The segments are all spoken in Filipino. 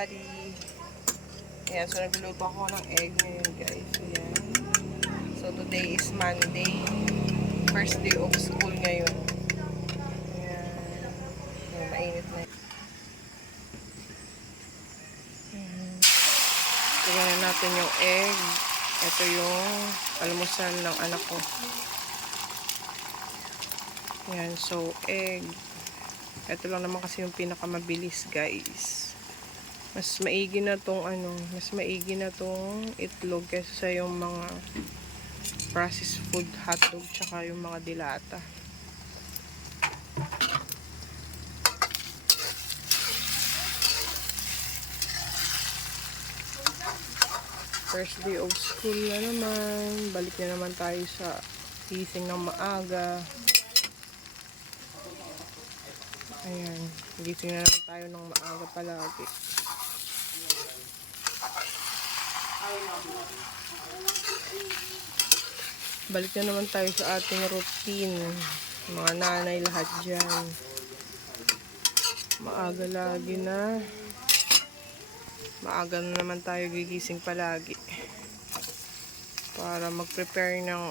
everybody. Ayan, so nagluluto ako ng egg ngayon guys. Ayan. So today is Monday. First day of school ngayon. Ayan. Ayan, mainit na yun. Tingnan natin yung egg. Ito yung almusal ng anak ko. Ayan, so egg. Ito lang naman kasi yung pinakamabilis guys. Mas maigi na tong itlog kaysa sa yung mga processed food, hotdog, tsaka yung mga dilata. First day of school na naman. Balik na naman tayo sa gising ng maaga. Ayan, gising na naman tayo ng maaga palagi. Balik na naman tayo sa ating routine. Mga nanay lahat dyan. Maaga lagi na. Maaga na naman tayo gigising palagi. Para mag-prepare ng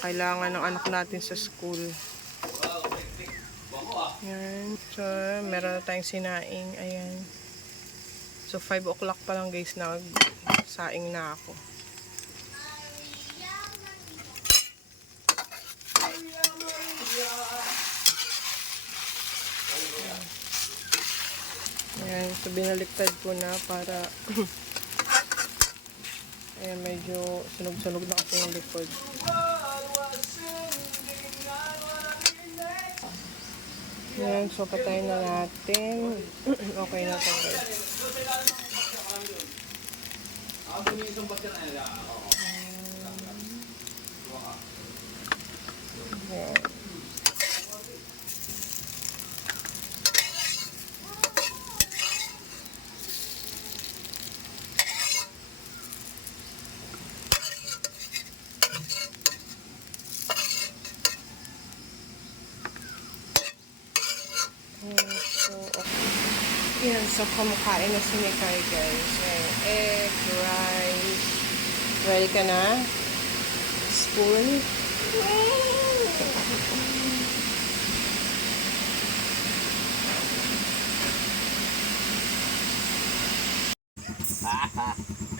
kailangan ng anak natin sa school. Ayan. So, meron na tayong sinaing. Ayan. So, 5 o'clock pa lang guys, nag-saing na ako. Ayan. So, binaliktad ko na para ayan, medyo sunog-sunog na kasi yung likod. Ayan, so patayin na natin. Okay na ito guys. Ayan. So, okay. Yan, so kumakain na si Mikay guys. Ayan, egg, rice. Ready ka na? Spoon.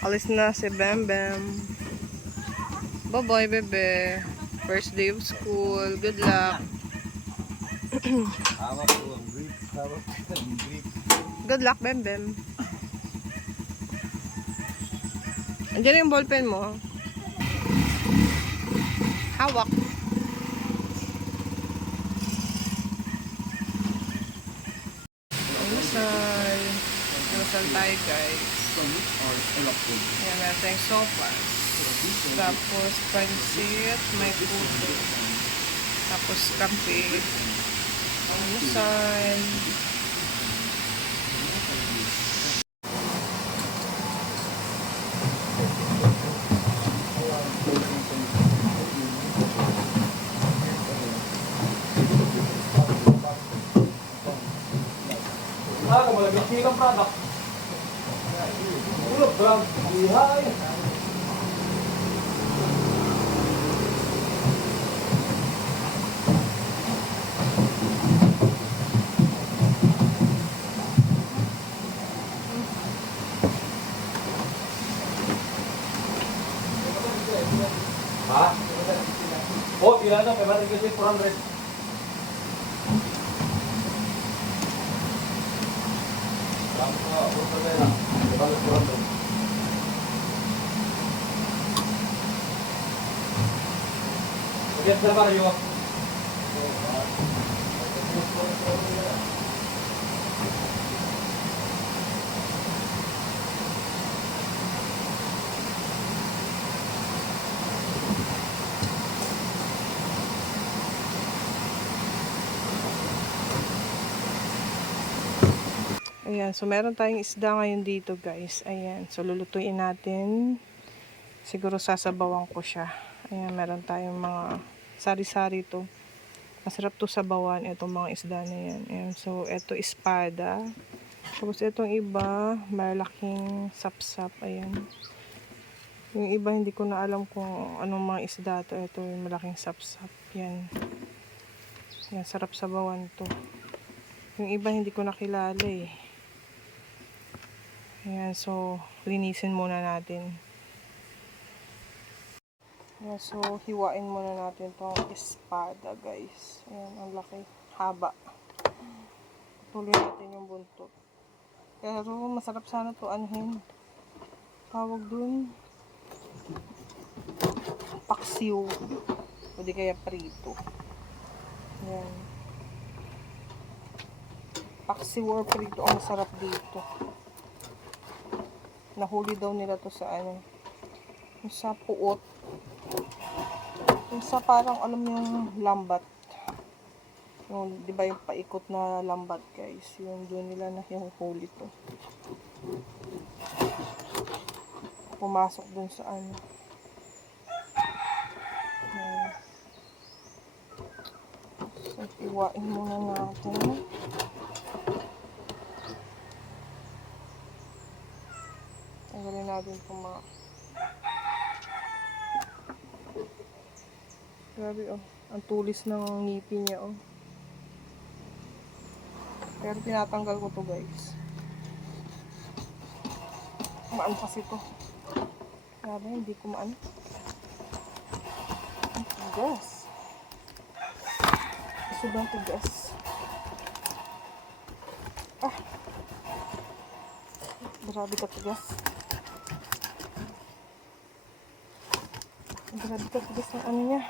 Alis na si Bam Bam. Bye-bye, bebe. First day of school. Good luck. Good luck, Bam Bam. Andiyan yung ballpen mo. Hawak. Almusal. Almusal tayo, guys. Yan, meron tayong sopas. Tapos, pansit, may puto. Tapos, kape. Almusal. Malagyan silang product. Ulog lang. Ihay. Ha? Oh, ilan na? 500 kasi 400. Lihat sabar yo. Ayan, so meron tayong isda ngayon dito guys. Ayan, so lulutuin natin. Siguro sasabawan ko siya. Ayan, meron tayong mga sari-sari to. Masarap to sabawan itong mga isda na yan. Ayan, so eto espada. Tapos itong iba, malaking sapsap. Ayan. Yung iba hindi ko na alam kung anong mga isda to. Ito yung malaking sapsap. Yan. Yan, sarap sabawan to. Yung iba hindi ko nakilala eh. Ayan, so linisin muna natin. Ayan, so hiwain muna natin tong espada, guys. Ayan, ang laki. Haba. Tuloy natin yung buntot. Pero masarap sana to anhin. Tawag dun, paksiw. O di kaya prito. Ayan. Paksiw or prito ang masarap dito. Nahuli daw nila to sa ano, yung sa puot. Yung sa parang alam yung lambat. Yung, di ba yung paikot na lambat, guys? Yung doon nila na yung huli to. Pumasok dun sa ano. Ayan. So, iwain muna natin. Tanggalin natin itong mga... Grabe, oh. Ang tulis ng ngipin niya, oh. Pero tinatanggal ko to, guys. Maan kasi to. Grabe, hindi ko maan. Ang tigas. Sobrang tigas. Ah! Grabe ka tigas. Grabe ka tigas ng ano niya.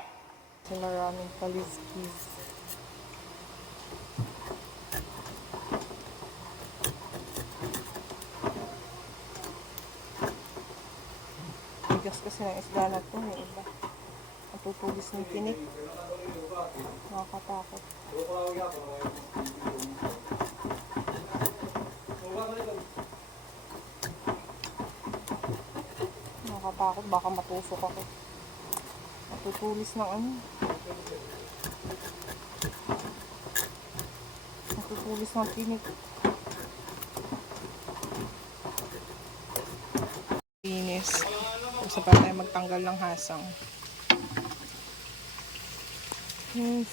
Kasi maraming paliskis. Tigas kasi ng isda na to. Yung iba. Ang tutulis ng tinik. Nakakatakot. Nakakatakot. Baka matusok ako. Matutulis ng ano. Matutulis ng tinik. Linis. Tapos pa tayo magtanggal ng hasang.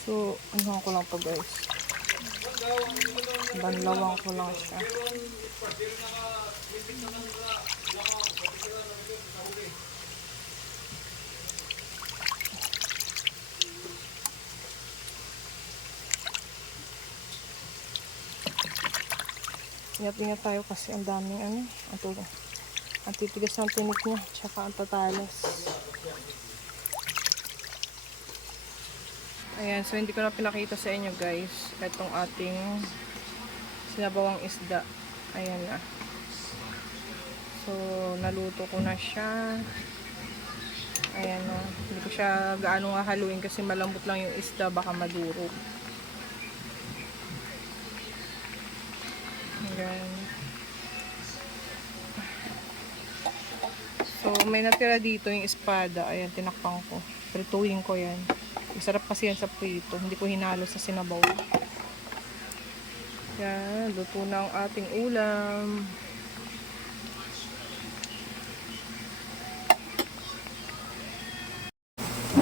So, ano ko lang to, guys. Banlawang ko lang siya. Ingat-ingat tayo kasi ang daming ano, ang titigas ng tinik niya, tsaka ang tatalas. Ayan, so hindi ko na pinakita sa inyo, guys, itong ating sinabawang isda. Ayan na. So, naluto ko na siya. Ayan na. Hindi ko siya gaano nga haluin kasi malambot lang yung isda, baka madurog. Ayan. So, may natira dito yung espada. Ayan, tinakpang ko. Prituhin ko yan. Masarap kasi yan sa prito. Hindi ko hinalo sa sinabaw. Yan, luto na ang ating ulam.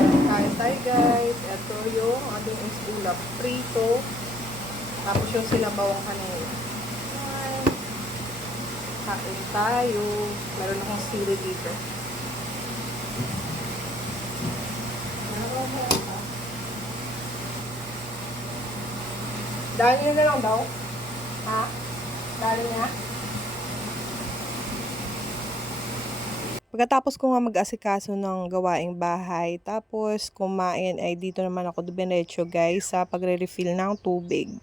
Kain tayo, guys. Ito yung ating ulam. Prito. Tapos yung sinabawang kanina. Kain tayo. Meron akong sili dito. Dahil nyo na lang daw. Ha? Dahil niya. Pagkatapos ko nga mag-asikaso ng gawaing bahay, tapos kumain, ay dito naman ako dumiretso, guys, sa pagre-refill ng tubig.